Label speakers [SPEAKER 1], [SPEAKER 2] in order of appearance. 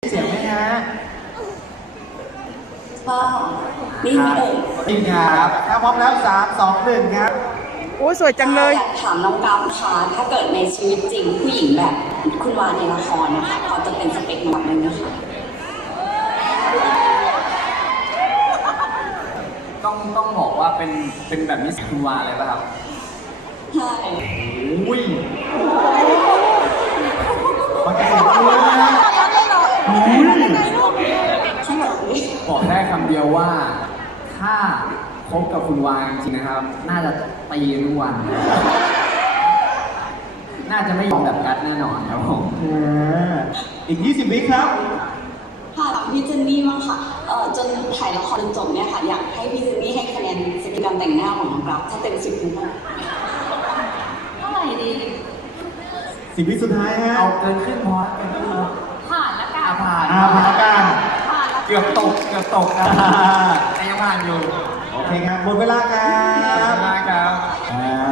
[SPEAKER 1] เสียงไหมฮะ
[SPEAKER 2] ก็นี่ไม่เอ่ย
[SPEAKER 1] จริงครับถ้าพร้อมแล้ว3 2 1ครับ
[SPEAKER 3] โอ้ยสวยจังเลย
[SPEAKER 2] อยากถามน้องกัฟค่ะถ้าเกิดในชีวิตจริงผู้หญิงแบบคุณวาในละครนะคะเขาจะเป็นสเปคแบบไหนนะคะ
[SPEAKER 4] ต้องบอกว่าเป็นแบบนี้คุณวาเลยป่ะครับ
[SPEAKER 2] ใช่
[SPEAKER 1] อุ้ยมันจะเป็นตัวนะอุ้ย
[SPEAKER 2] ใช่แบบนี้
[SPEAKER 4] บอกได้คำเดียวว่าถ้าคบกับคุณวาจริงๆนะครับ น่าจะตีทุกวัน น่าจะไม่ยอมแบบกัดแน่นอนครับผม
[SPEAKER 1] อีก20 วิครับ
[SPEAKER 2] ค่ะพี่เจนนี่บ้างค่ะจนถ่ายละครจนจบเนี่ยค่ะอยากให้พี่เจนนี่ให้คะแนนสกิลการแต่งหน้าของน้องกัฟถ้าเต็ม10คุณเท่าไหร่ดี
[SPEAKER 1] 10 วิสุดท้ายฮะ
[SPEAKER 4] เอาเกินขึ้นพอเกินขึ้นพอ
[SPEAKER 2] ผ่านละกัน
[SPEAKER 4] ผ่าน
[SPEAKER 1] ผ่านกัน
[SPEAKER 2] ผ่านละ
[SPEAKER 4] เกือบตกนะแต่ยังผ่านอยู่
[SPEAKER 1] โอเคครับหมดเวลาครับ
[SPEAKER 4] มากครับ
[SPEAKER 1] อ่า